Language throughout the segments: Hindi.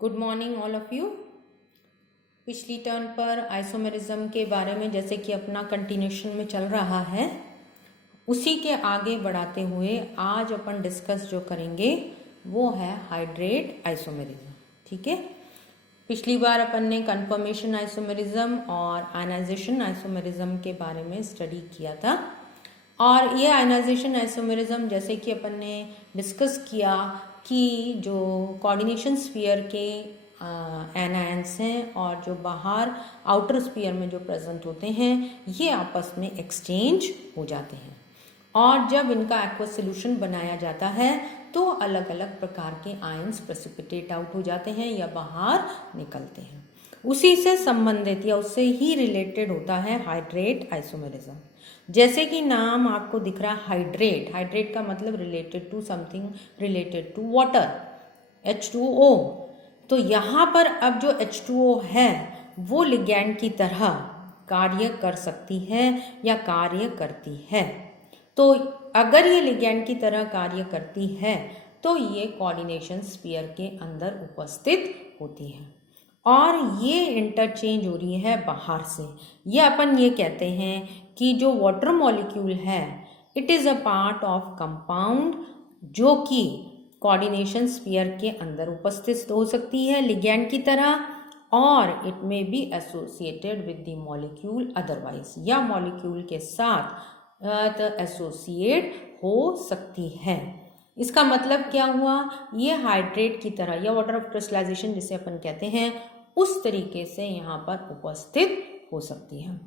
Good morning all of you. पिछली टर्न पर आइसोमेरिज्म के बारे में जैसे कि अपना कंटिन्यूशन में चल रहा है, उसी के आगे बढ़ाते हुए आज अपन डिस्कस जो करेंगे वो है हाइड्रेट आइसोमेरिज्म। ठीक है, पिछली बार अपन ने कन्फर्मेशन आइसोमेरिज्म और आयनाइजेशन आइसोमेरिज्म के बारे में स्टडी किया था। और ये आयनाइजेशन आइसोमेरिज्म जैसे कि अपन ने डिस्कस किया कि जो कोऑर्डिनेशन स्फीयर के एनायंस हैं और जो बाहर आउटर स्फीयर में जो प्रेजेंट होते हैं ये आपस में एक्सचेंज हो जाते हैं, और जब इनका एक्वस सोल्यूशन बनाया जाता है तो अलग अलग प्रकार के आयंस प्रेसिपिटेट आउट हो जाते हैं या बाहर निकलते हैं। उसी से संबंधित या उससे ही रिलेटेड होता है हाइड्रेट आइसोमेरिज्म। जैसे कि नाम आपको दिख रहा है हाइड्रेट, हाइड्रेट का मतलब related to something related to water, H2O। तो यहाँ पर अब जो H2O है वो लिगैंड की तरह कार्य कर सकती है या कार्य करती है। तो अगर ये लिगैंड की तरह कार्य करती है तो ये कोऑर्डिनेशन स्फीयर के अंदर उपस्थित होती है और ये इंटरचेंज हो रही है बाहर से। ये अपन ये कहते हैं कि जो वाटर मॉलिक्यूल है it is a part of compound जो कि कोऑर्डिनेशन स्फीयर के अंदर उपस्थित हो सकती है लिगैंड की तरह, और it may be associated with the molecule otherwise, या मॉलिक्यूल के साथ एसोसिएट हो सकती है। इसका मतलब क्या हुआ, ये हाइड्रेट की तरह या वाटर ऑफ क्रिस्टलाइजेशन जिसे अपन कहते हैं उस तरीके से यहाँ पर उपस्थित हो सकती है।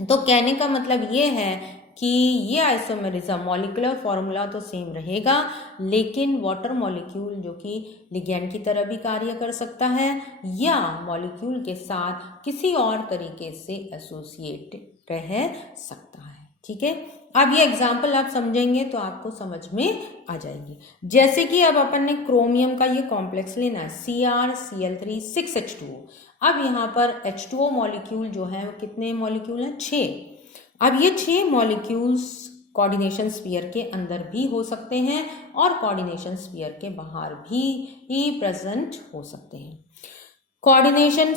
तो कहने का मतलब ये है कि ये आइसोमेरिज्म मॉलिक्यूलर फॉर्मूला तो सेम रहेगा, लेकिन वाटर मॉलिक्यूल जो कि लिगैंड की तरह भी कार्य कर सकता है या मॉलिक्यूल के साथ किसी और तरीके से एसोसिएट रह सकता है। ठीक है, अब ये एग्जाम्पल आप समझेंगे तो आपको समझ में आ जाएगी। जैसे कि अब अपन ने क्रोमियम का ये कॉम्प्लेक्स लेना है CrCl3 6H2O। अब यहाँ पर H2O मॉलिक्यूल जो है वो कितने मॉलिक्यूल हैं, 6। अब ये 6 मॉलिक्यूल्स कोऑर्डिनेशन स्फीयर के अंदर भी हो सकते हैं और कोऑर्डिनेशन स्फीयर के बाहर भी प्रेजेंट हो सकते हैं। कोऑर्डिनेशन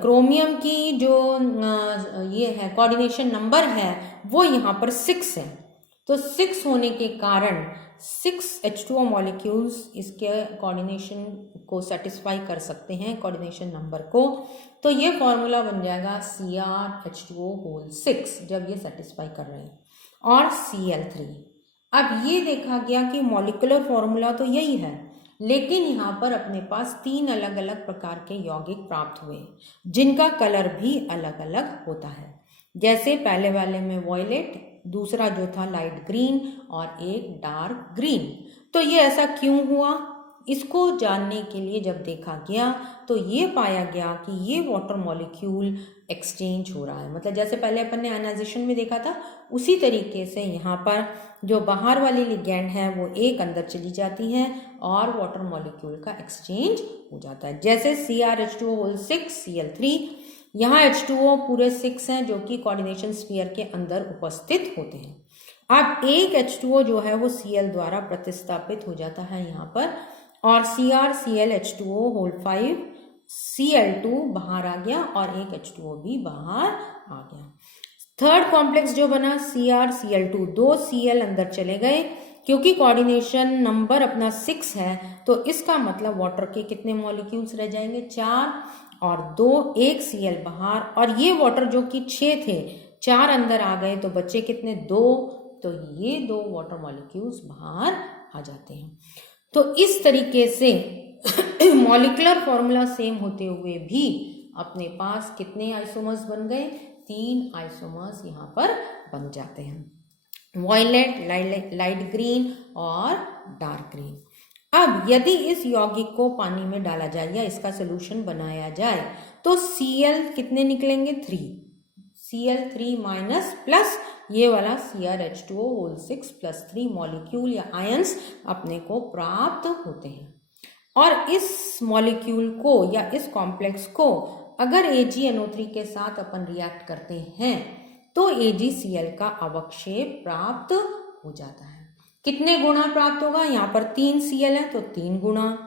क्रोमियम की जो ये है कोऑर्डिनेशन नंबर है वो यहाँ पर 6 है। तो 6 होने के कारण 6H2O मॉलिक्यूल्स इसके कोऑर्डिनेशन को सेटिस्फाई कर सकते हैं, कोऑर्डिनेशन नंबर को। तो ये फॉर्मूला बन जाएगा CrH2O6 जब ये सेटिस्फाई कर रहे हैं, और Cl3। अब ये देखा गया कि मॉलिकुलर फॉर्मूला तो यही है, लेकिन यहाँ पर अपने पास 3 अलग अलग प्रकार के यौगिक प्राप्त हुए जिनका कलर भी अलग अलग होता है। जैसे पहले वाले में वॉयलेट, दूसरा जो था लाइट ग्रीन और एक डार्क ग्रीन। तो ये ऐसा क्यों हुआ, इसको जानने के लिए जब देखा गया तो ये पाया गया कि ये वाटर मॉलिक्यूल एक्सचेंज हो रहा है। मतलब जैसे पहले अपन ने आयनाइजेशन में देखा था उसी तरीके से यहाँ पर जो बाहर वाली लिगैंड है वो एक अंदर चली जाती है और वाटर मॉलिक्यूल का एक्सचेंज हो जाता है। जैसे CrH2O6 Cl3, यहाँ H2O पूरे 6 हैं जो कि कोऑर्डिनेशन स्फीयर के अंदर उपस्थित होते हैं। अब एक H2O जो है वो Cl द्वारा प्रतिस्थापित हो जाता है यहाँ पर, और CrClH2O5 Cl2 बाहर आ गया और एक H2O भी बाहर आ गया। थर्ड कॉम्प्लेक्स जो बना CrCl2, 2 Cl अंदर चले गए क्योंकि कोऑर्डिनेशन नंबर अपना 6 है। तो इसका मतलब वाटर के कितने मॉलिक्यूल्स रह जाएंगे, 4 और 2, 1 Cl बाहर, और ये वाटर जो कि 6 थे 4 अंदर आ गए तो बच्चे कितने, 2। तो ये 2 वाटर मॉलिक्यूल्स बाहर आ जाते हैं। तो इस तरीके से मॉलिकुलर फॉर्मूला सेम होते हुए भी अपने पास कितने आइसोमर्स बन गए, 3 आइसोमर्स यहाँ पर बन जाते हैं, वॉयलेट, लाइट ग्रीन और डार्क ग्रीन। अब यदि इस यौगिक को पानी में डाला जाए या इसका सोल्यूशन बनाया जाए तो Cl कितने निकलेंगे, 3। Cl3 माइनस प्लस ये वाला CrH2O6 प्लस 3 मॉलिक्यूल या आयंस अपने को प्राप्त होते हैं। और इस मॉलिक्यूल को या इस कॉम्प्लेक्स को अगर AgNO3 के साथ अपन रिएक्ट करते हैं तो AgCl का अवक्षेप प्राप्त हो जाता है। कितने गुना प्राप्त होगा, यहाँ पर 3 Cl है तो 3 गुना,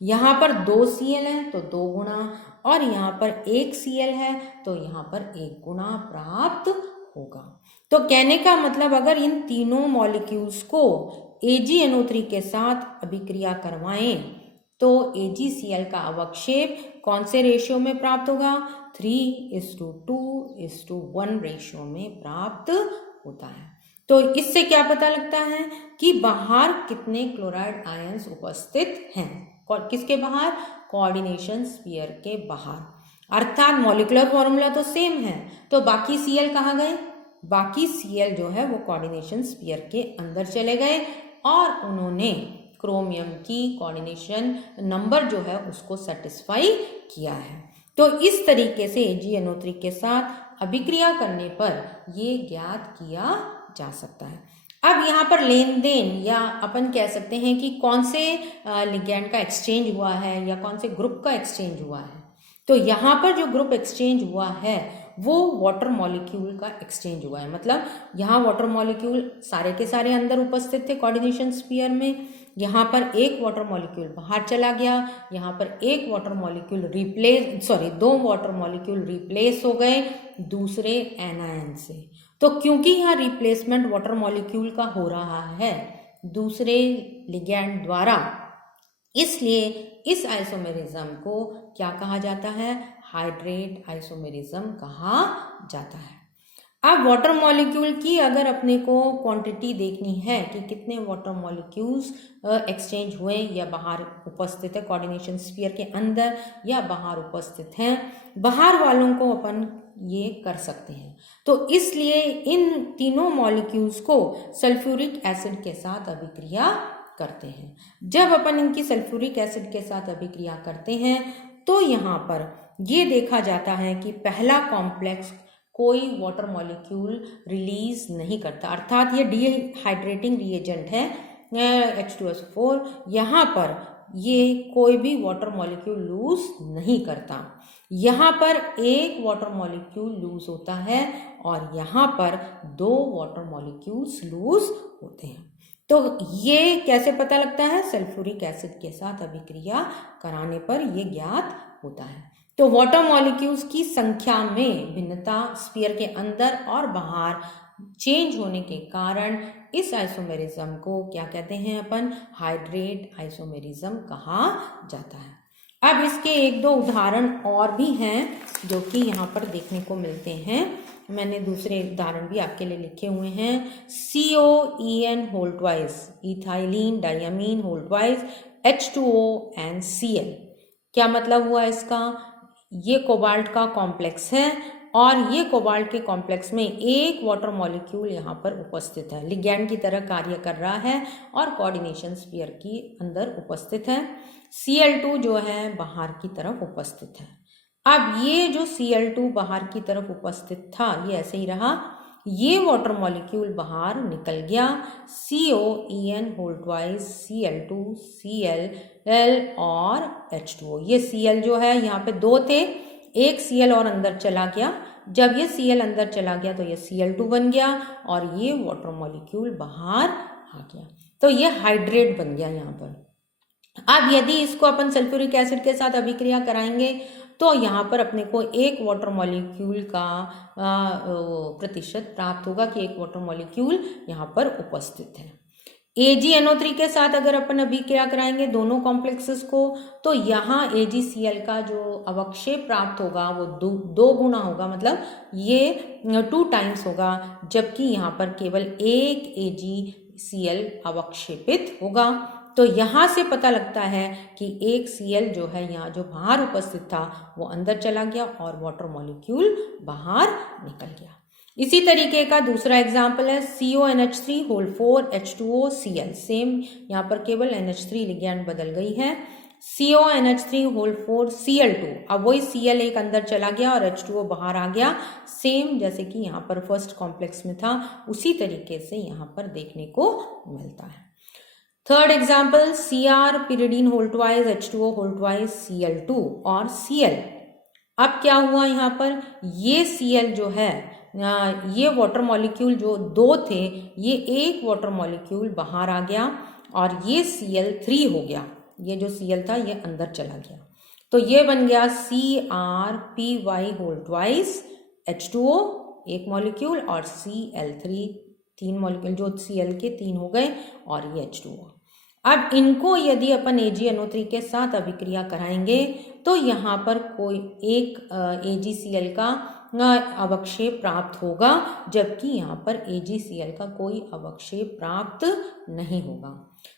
यहाँ पर 2 Cl है तो 2 गुना, और यहाँ पर 1 Cl है तो यहाँ पर 1 गुना प्राप्त होगा। तो कहने का मतलब अगर इन तीनों मॉलिक्यूल्स को AgNO3 के साथ अभिक्रिया करवाएं तो AgCl का अवक्षेप कौन से रेशियो में प्राप्त होगा? 3:2:1 रेशियो में प्राप्त होता है। तो इससे क्या पता लगता है कि बाहर कितने क्लोराइड आयंस उपस्थित हैं। किसके बाहर? कोऑर्डिनेशन स्फीयर के बाहर। अर्थात मॉलिक्यूलर फॉर्मूला तो सेम है, तो बाकी Cl कहाँ गए? बाकी Cl जो है वो कोऑर्डिनेशन स्फीयर के अंदर चले गए और उन्होंने क्रोमियम की कोऑर्डिनेशन नंबर जो है उसको सेटिस्फाई किया है। तो इस तरीके से AgNO3 के साथ अभिक्रिया करने पर ये ज्ञात किया जा सकता है। अब यहाँ पर लेन देन या अपन कह सकते हैं कि कौन से लिगैंड का एक्सचेंज हुआ है या कौन से ग्रुप का एक्सचेंज हुआ है। तो यहाँ पर जो ग्रुप एक्सचेंज हुआ है वो वाटर मॉलिक्यूल का एक्सचेंज हुआ है। मतलब यहाँ वाटर मॉलिक्यूल सारे के सारे अंदर उपस्थित थे कोऑर्डिनेशन स्फीयर में। यहाँ पर एक वाटर मॉलिक्यूल बाहर चला गया, यहाँ पर एक वाटर मॉलिक्यूल दो वाटर मॉलिक्यूल रिप्लेस हो गए दूसरे एनायन से। तो क्योंकि यहाँ रिप्लेसमेंट वाटर मॉलिक्यूल का हो रहा है दूसरे लिगैंड द्वारा, इसलिए इस आइसोमेरिज्म को क्या कहा जाता है? हाइड्रेट आइसोमेरिज्म कहा जाता है। अब वाटर मॉलिक्यूल की अगर अपने को क्वांटिटी देखनी है कि कितने वाटर मॉलिक्यूल्स एक्सचेंज हुए या बाहर उपस्थित है कोऑर्डिनेशन स्फीयर के अंदर या बाहर उपस्थित हैं, बाहर वालों को अपन ये कर सकते हैं। तो इसलिए इन तीनों मॉलिक्यूल्स को सल्फ्यूरिक एसिड के साथ अभिक्रिया करते हैं। जब अपन इनकी सल्फ्यूरिक एसिड के साथ अभिक्रिया करते हैं तो यहाँ पर ये देखा जाता है कि पहला कॉम्प्लेक्स कोई वाटर मॉलिक्यूल रिलीज नहीं करता, अर्थात ये डिहाइड्रेटिंग रिएजेंट है H2SO4। यहाँ पर ये कोई भी वाटर मॉलिक्यूल लूज नहीं करता। यहाँ पर एक वाटर मॉलिक्यूल लूज होता है और यहाँ पर 2 वाटर मॉलिक्यूल्स लूज होते हैं। तो ये कैसे पता लगता है? सल्फ्यूरिक एसिड के साथ अभिक्रिया कराने पर ये ज्ञात होता है। तो वाटर मॉलिक्यूल्स की संख्या में भिन्नता स्फीयर के अंदर और बाहर चेंज होने के कारण इस आइसोमेरिज्म को क्या कहते हैं अपन? हाइड्रेट आइसोमेरिज्म कहा जाता है। अब इसके 1-2 उदाहरण और भी हैं जो कि यहाँ पर देखने को मिलते हैं। मैंने दूसरे उदाहरण भी आपके लिए लिखे हुए हैं। COEN whole twice, ethylene diamine whole twice, H2O and Cl। क्या मतलब हुआ इसका? ये कोबाल्ट का कॉम्प्लेक्स है और ये कोबाल्ट के कॉम्प्लेक्स में एक वाटर मॉलिक्यूल यहाँ पर उपस्थित है, लिगैंड की तरह कार्य कर रहा है और कोऑर्डिनेशन स्फीयर की अंदर उपस्थित है। Cl2 जो है बाहर की तरफ उपस्थित है। अब ये जो Cl2 बाहर की तरफ उपस्थित था ये ऐसे ही रहा, ये वाटर मॉलिक्यूल बाहर निकल गया। COEN whole twice, Cl2, Cl और H2O। ये Cl जो है यहाँ पे 2 थे, एक Cl और अंदर चला गया। जब ये Cl अंदर चला गया तो ये Cl2 बन गया और ये वाटर मॉलिक्यूल बाहर आ गया। तो ये हाइड्रेट बन गया यहाँ पर। अब यदि इसको अपन सल्फ्यूरिक एसिड के साथ अभिक्रिया कराएंगे तो यहाँ पर अपने को एक वाटर मॉलिक्यूल का प्रतिशत प्राप्त होगा कि एक वाटर मॉलिक्यूल यहाँ पर उपस्थित है। AgNO3 के साथ अगर अपन अभिक्रिया कराएंगे दोनों कॉम्प्लेक्सेस को तो यहाँ AgCl का जो अवक्षेप प्राप्त होगा वो 2 गुना होगा, मतलब ये 2 टाइम्स होगा, जबकि यहाँ पर केवल एक AgCl अवक्षेपित होगा। तो यहाँ से पता लगता है कि एक Cl जो है यहाँ जो बाहर उपस्थित था वो अंदर चला गया और वाटर मॉलिक्यूल बाहर निकल गया। इसी तरीके का दूसरा एग्जाम्पल है CONH3 whole 4 H2O Cl। Same यहाँ पर केवल NH3 लिगैंड बदल गई है। CONH3 होल 4 Cl2, अब वही Cl एक अंदर चला गया और H2O बाहर आ गया। सेम जैसे कि यहाँ पर फर्स्ट कॉम्प्लेक्स में था उसी तरीके से यहाँ पर देखने को मिलता है। Third example Cr pyridine whole twice, H2O whole twice, Cl2 और Cl। अब क्या हुआ यहाँ पर? ये Cl जो है ये वाटर मॉलिक्यूल जो 2 थे ये एक वाटर मॉलिक्यूल बाहर आ गया और ये Cl3 हो गया। ये जो Cl था ये अंदर चला गया, तो ये बन गया CrPy होल ट्वाइस H2O एक मॉलिक्यूल और Cl3 तीन मॉलिक्यूल, जो Cl के तीन हो गए और ये H2O। अब इनको यदि अपन AgNO3 के साथ अभिक्रिया कराएंगे तो यहाँ पर कोई एक AgCl का अवक्षेप प्राप्त होगा, जबकि यहाँ पर AgCl का कोई अवक्षेप प्राप्त नहीं होगा।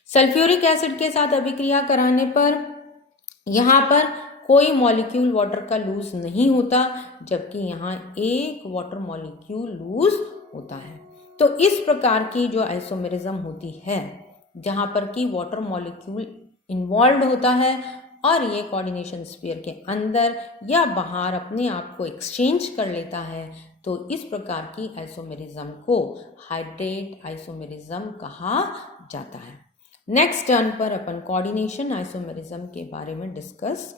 सल्फ्यूरिक एसिड के साथ अभिक्रिया कराने पर यहाँ पर कोई मॉलिक्यूल वाटर का लूज नहीं होता, जबकि यहाँ एक वाटर मॉलिक्यूल लूज होता है। तो इस प्रकार की जो आइसोमेरिज्म होती है, जहाँ पर कि वाटर मॉलिक्यूल इन्वॉल्व होता है और ये कोऑर्डिनेशन स्फीयर के अंदर या बाहर अपने आप को एक्सचेंज कर लेता है, तो इस प्रकार की आइसोमेरिज्म को हाइड्रेट आइसोमेरिज्म कहा जाता है। नेक्स्ट टर्न पर अपन कोऑर्डिनेशन आइसोमेरिज्म के बारे में डिस्कस करें।